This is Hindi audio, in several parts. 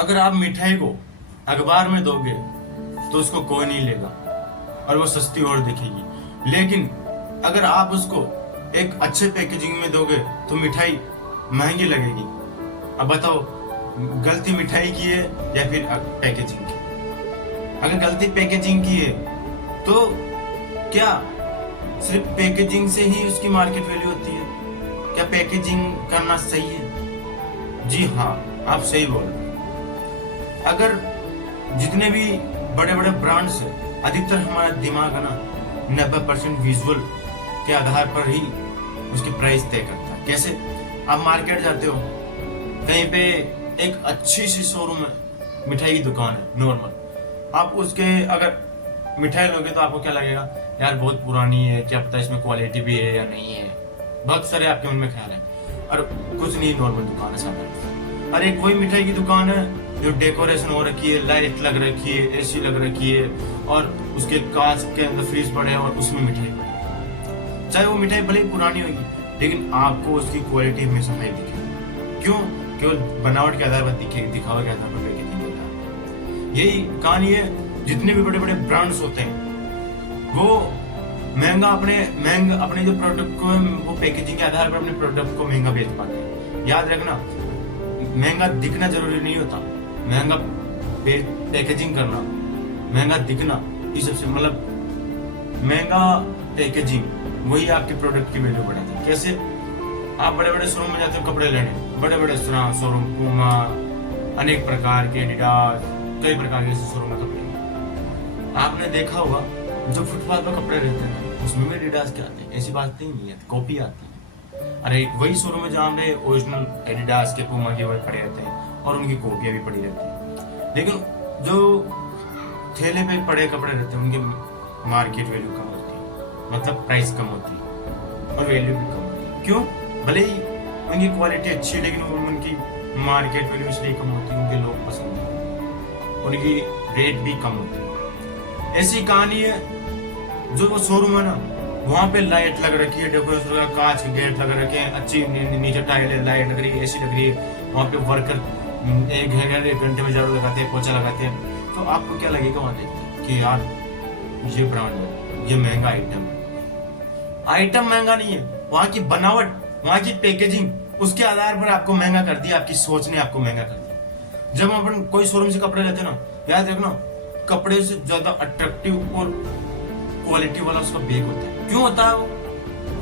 अगर आप मिठाई को अखबार में दोगे तो उसको कोई नहीं लेगा और वो सस्ती और दिखेगी, लेकिन अगर आप उसको एक अच्छे पैकेजिंग में दोगे तो मिठाई महंगी लगेगी। अब बताओ, गलती मिठाई की है या फिर पैकेजिंग की? अगर गलती पैकेजिंग की है तो क्या सिर्फ पैकेजिंग से ही उसकी मार्केट वैल्यू होती है? क्या पैकेजिंग करना सही है? जी हाँ, आप सही बोल रहे हैं। अगर जितने भी बड़े बड़े ब्रांड्स है, अधिकतर हमारा दिमाग है ना 90% विजुअल के आधार पर ही उसकी प्राइस तय करता है। कैसे? आप मार्केट जाते हो, कहीं पे एक अच्छी सी शोरूम है, मिठाई की दुकान है नॉर्मल, आप उसके अगर मिठाई लोगे तो आपको क्या लगेगा, यार बहुत पुरानी है, क्या पता इसमें क्वालिटी भी है या नहीं है, बहुत सारे आपके मन में ख्याल है। और कुछ नहीं, नॉर्मल दुकान है साधारण। और एक वही मिठाई की दुकान है जो डेकोरेशन हो रखी है, लाइट लग रखी है, एसी लग रखी है, और उसके कांच के अंदर फ्रीज पड़े और उसमें मिठाई पड़ी। चाहे वो मिठाई भले ही पुरानी होगी, लेकिन आपको उसकी क्वालिटी हमेशा हाई दिखेगी। क्यों? केवल बनावट के आधार पर दिखेगी, दिखावा के आधार पर पैकेजिंग होता है। यही कहानी है। जितने भी बड़े बड़े ब्रांड्स होते हैं वो महंगा अपने जो प्रोडक्ट को वो पैकेजिंग के आधार पर अपने प्रोडक्ट को महंगा बेच पाते हैं। याद रखना, महंगा दिखना जरूरी नहीं होता, महंगा पैकेजिंग करना, महंगा दिखना, ये सबसे मतलब महंगा पैकेजिंग वही आपके प्रोडक्ट की वैल्यू बढ़ाती है। कैसे? आप बड़े बड़े शोरूम में जाते हो कपड़े लेने, बड़े बड़े शोरूम, पूमा, अनेक प्रकार के एडिडास, कई प्रकार के शोरूम में कपड़े, आपने देखा होगा जो फुटपाथ पर कपड़े रहते हैं उसमें भी एडिडास के आते हैं। ऐसी बात नहीं है, कॉपी आती है। अरे वही शोरूम में जहाँ पे ओरिजिनल एडिडास के, पूमा के वही पड़े रहते हैं और उनकी कॉपियां भी पड़ी रहती है, लेकिन जो ठेले पे पड़े कपड़े रहते हैं उनकी मार्केट वैल्यू कम होती है, मतलब प्राइस कम होती है और वैल्यू भी कम होती है। क्यों? भले ही उनकी क्वालिटी अच्छी है, लेकिन उनकी मार्केट वैल्यू इसलिए कम होती है, उनके लोग पसंद है, उनकी रेट भी कम होती है। ऐसी कहानी है। जो वो शोरूम है ना, वहां पे लाइट लग रखी है, डेकोरेशन लगा, कांच के गेट लग रखे हैं, अच्छी नीचे टाइल है, लाइट लग रही है, एसी लग रही है, वहां पे वर्कर एक घंटे में झाड़ू लगाते हैं, पोछा लगाते हैं, तो आपको क्या लगेगा वहां देख के कि यार ये ब्रांड है, ये महंगा आइटम महंगा नहीं है, वहां की बनावट, वहां की पैकेजिंग, उसके आधार पर आपको महंगा कर दिया, आपकी सोच ने आपको महंगा कर दिया। जब अपन कोई शोरूम से कपड़े लेते हैं ना, याद रखना, कपड़े से ज्यादा अट्रैक्टिव और क्वालिटी वाला उसका बैग होता है। क्यों होता है वो?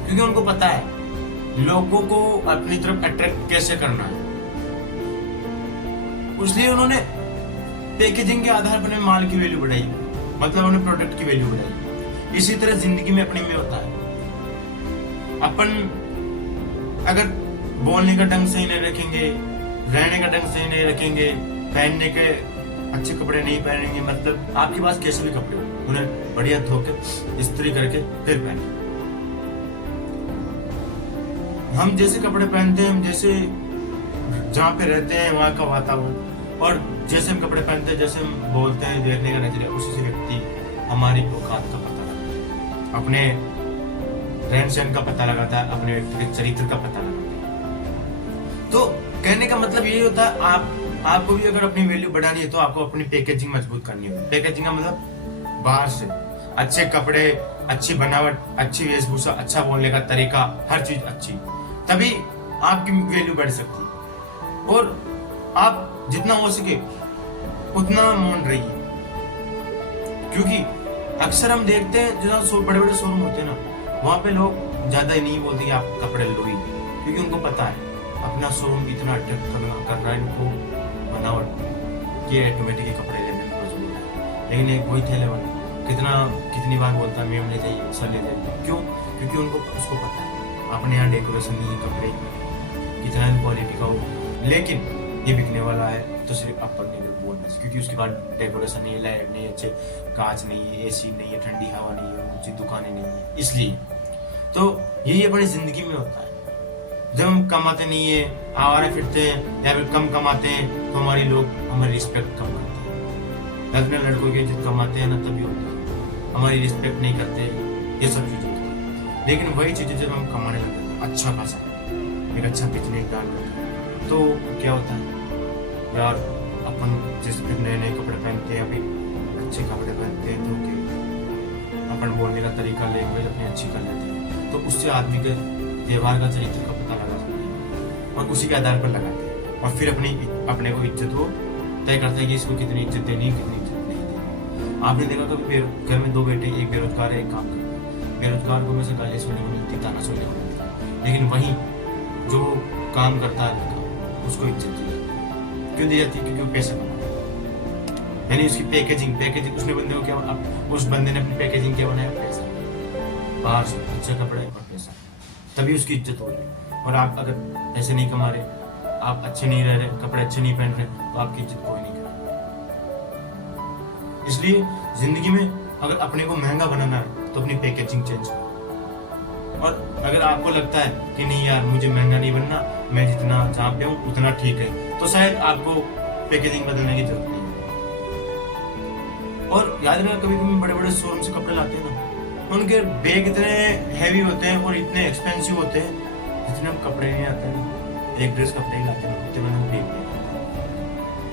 क्योंकि उनको पता है लोगों को अपनी तरफ अट्रैक्ट कैसे करना है, इसलिए उन्होंने पैकेजिंग के आधार पर माल की वैल्यू बढ़ाई, मतलब उन्होंने प्रोडक्ट की वैल्यू बढ़ाई। इसी तरह जिंदगी में अपने में होता है। अपन अगर बोलने का ढंग सही नहीं रखेंगे, रहने का ढंग सही नहीं रखेंगे, पहनने के अच्छे कपड़े नहीं पहनेंगे, मतलब आपके पास कैसे भी कपड़े हो, उन्हें बढ़िया धो के इस्त्री करके फिर पहने। हम जैसे कपड़े पहनते हैं, हम जैसे जहाँ पे रहते हैं वहाँ का वातावरण, और जैसे हम कपड़े पहनते हैं, जैसे हम बोलते हैं, देखने का नजरिया, उसी से व्यक्ति हमारी औकात का पता लगाता है, अपने रहन सहन का पता लगाता है, अपने व्यक्ति के चरित्र का पता लगाता है। तो कहने का मतलब यही होता है, आपको भी अगर अपनी वैल्यू बढ़ानी है तो आपको अपनी पैकेजिंग मजबूत करनी होगी। पैकेजिंग का मतलब बाहर से अच्छे कपड़े, अच्छी बनावट, अच्छी वेशभूषा, अच्छा बोलने का तरीका, हर चीज अच्छी, तभी आपकी वैल्यू बढ़ सकती है। और आप जितना हो सके उतना मौन रहिए, क्योंकि अक्सर हम देखते हैं जहाँ बड़े बड़े शोरूम होते हैं ना, वहां पे लोग ज्यादा ही नहीं बोलते कि आप कपड़े लो ही, क्योंकि उनको पता है अपना शोरूम इतना अट्रैक्ट कर रहा है इनको बनावट, ये ऑटोमेटिक कपड़े लेने में मजबूर है। लेकिन एक वही ठेले वाला कितनी बार बोलता है, मैम ले जाइए, सर ले जाइए। क्यों? क्योंकि उसको पता है अपने यहाँ डेकोरेशन नहीं है, कपड़े कितना क्वालिटी का हो, लेकिन ये बिकने वाला है तो सिर्फ अपर नहीं बोलना, क्योंकि उसके बाद डेकोरेशन नहीं है, लाइट नहीं है, अच्छे कांच नहीं है, एसी नहीं है, ठंडी हवा नहीं है, ऊंची दुकानें नहीं है। इसलिए तो यही अपनी जिंदगी में होता है। जब हम कमाते नहीं है, आवारा फिरते हैं या फिर कम कमाते हैं, तो हमारी रिस्पेक्ट कम करते हैं। लड़के लड़कों की इज्जत कमाते हैं ना, तभी होता है, हमारी रिस्पेक्ट नहीं करते, ये सब चीजें होती है। लेकिन वही चीजें जब हम कमाने लगते हैं, अच्छा खासा एक अच्छा बिजनेस डाल, तो क्या होता है यार, अपन जैसे नए नए कपड़े पहनते हैं, अभी अच्छे कपड़े पहनते हैं, तो अपन बोलने का तरीका, लैंग्वेज अपनी अच्छी कर लेते हैं, तो उससे आदमी के व्यवहार का, चरित्र का पता लगा सकते हैं और उसी के आधार पर लगाते हैं और फिर अपने को इज्जत वो तय करता है कि इसको कितनी इज्जत देनी है, कितनी इज्जत नहीं देनी। आपने देखा कभी घर में दो बेटे, एक बेरोजगार है, एक काम करता है। बेरोजगार को में से गाली सुनने को मिलती, ताना सुनने को मिलता, लेकिन वहीं जो काम करता है लड़का, उसको इज्जत दी जाती। क्यों दी जाती है? क्योंकि वो पैसा कमाता है। यानी उसकी पैकेजिंग उसने बंदे को क्या, उस बंदे ने अपनी पैकेजिंग क्या बनाया? पैसा, बाहर से अच्छे कपड़े और पैसा, तभी उसकी इज्जत हो रही। और आप अगर पैसे नहीं कमा रहे, आप अच्छे नहीं रह रहे, कपड़े अच्छे नहीं पहन रहे, तो आपकी इज्जत कोई नहीं कर। इसलिए जिंदगी में अगर अपने को महंगा बनाना है तो अपनी पैकेजिंग चेंज करो। और अगर आपको लगता है कि नहीं यार मुझे महंगा नहीं बनना, मैं जितना जहाँ पे हूँ उतना ठीक है, तो शायद आपको पैकेजिंग बदलने की जरूरत नहीं है। और याद रखना, कभी कभी बड़े बड़े शोरूम से कपड़े लाते हैं ना, उनके बैग इतने हैवी होते हैं और इतने एक्सपेंसिव होते हैं, जितने हम कपड़े नहीं आते हैं। एक ड्रेस कपड़े लाते हैं, उतने में वो बैग नहीं आता।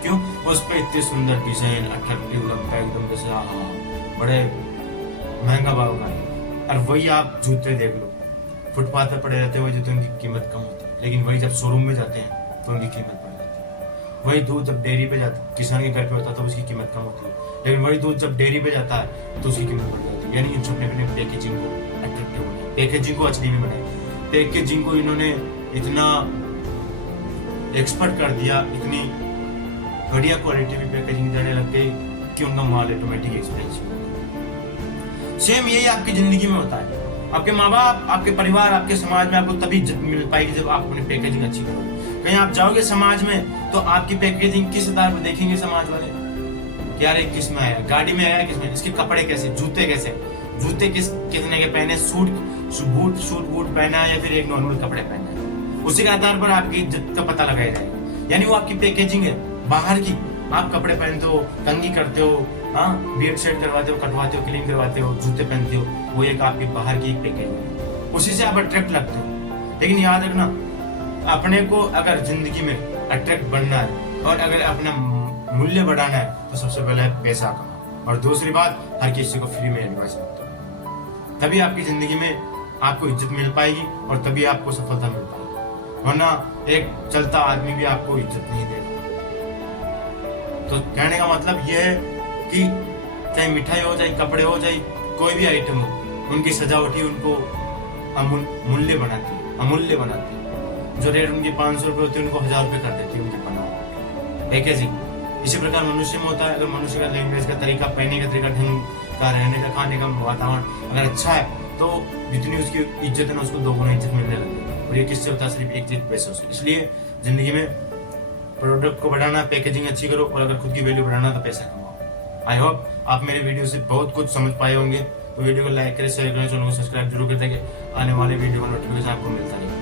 क्यों? उस पर इतने सुंदर डिजाइन, अट्रैक्टिव लगता है एकदम, जैसे बड़े महंगा भाव का है। और वही आप जूते देख लो, फुटपाथ पर पड़े रहते हैं, वही जूते उनकी कीमत कम होती है, लेकिन वही जब शोरूम में जाते हैं तो उनकी कीमत बढ़ जाती है। वही दूध जब डेयरी पे जाता, किसान के घर पे होता है तो उसकी कीमत कम होती है, लेकिन वही दूध जब डेयरी पे जाता है तो उसकी कीमत बढ़ जाती है। यानी इन सब ने अपने पैकेजिंग को अट्रैक्टिव बनाया, पैकेजिंग को एचडी में बनाया, पैकेजिंग को इन्होंने इतना एक्सपर्ट कर दिया, इतनी बढ़िया क्वालिटी की पैकेजिंग देने लग गई कि उनका माल ऑटोमेटिक एक्सपेंसिव हो गया। सेम यही आपकी जिंदगी में होता है। आपके माँ बाप, आपके परिवार, आपके समाज में आपको तभी इज्जत मिल पाएगी जब आप अपनी पैकेजिंग अच्छी करोगे। कहीं आप जाओगे समाज में तो आपकी पैकेजिंग किस आधार पर देखेंगे समाज वाले कि यार किस में आया, गाड़ी में आया किस में, इसके कपड़े कैसे, जूते कैसे, जूते कितने के पहने, सूट बूट पहना है या फिर एक नॉर्मल कपड़े पहना है, उसी के आधार पर आपकी इज्जत का पता लगाया जाएगा। यानी वो आपकी पैकेजिंग है बाहर की। आप कपड़े पहनते हो, कंघी करते हो, हाँ बियर्ड सेट करवाते हो, कटवाते हो, क्लीन करवाते हो, जूते पहनते हो, वो एक आपकी बाहर की एक पैकेजिंग है, उसी से आप अट्रैक्ट लगते हो। लेकिन याद रखना, अपने को अगर जिंदगी में अट्रैक्ट बनना है और अगर अपना मूल्य बढ़ाना है तो सबसे पहले है पैसा कमाओ, और दूसरी बात, हर किसी को फ्री में एडवाइस मत दो, तभी आपकी जिंदगी में आपको इज्जत मिल पाएगी और तभी आपको सफलता मिल पाएगी। वरना एक चलता आदमी भी आपको इज्जत नहीं देगा। तो कहने का मतलब यह है कि चाहे मिठाई हो, चाहे कपड़े हो, चाहे कोई भी आइटम हो, उनकी सजावटी उनको अमूल्य बनाती है। जो रेट उनके 500 रुपए होते हैं उनको 1000 रुपए कर देती है उनकी बनावट, पैकेजिंग। इसी प्रकार मनुष्य में होता है। अगर मनुष्य का लैंग्वेज का तरीका, पहनने का तरीका, ढंग का, रहने का, खाने का वातावरण अगर अच्छा है तो जितनी उसकी इज्जत है ना, उसको दोगुना इज्जत मिलने लगेगी। और ये किससे होता है? सिर्फ एक चीज, पैसों से। इसलिए जिंदगी में प्रोडक्ट को बढ़ाना, पैकेजिंग अच्छी करो, और अगर खुद की वैल्यू बढ़ाना तो पैसा कमाओ। आई होप आप मेरे वीडियो से बहुत कुछ समझ पाए होंगे। तो वीडियो को लाइक करें, शेयर करें, चैनल को सब्सक्राइब जरूर कर देंगे। आने वाले वीडियो का नोटिफिकेशन आपको मिलता रहेगा।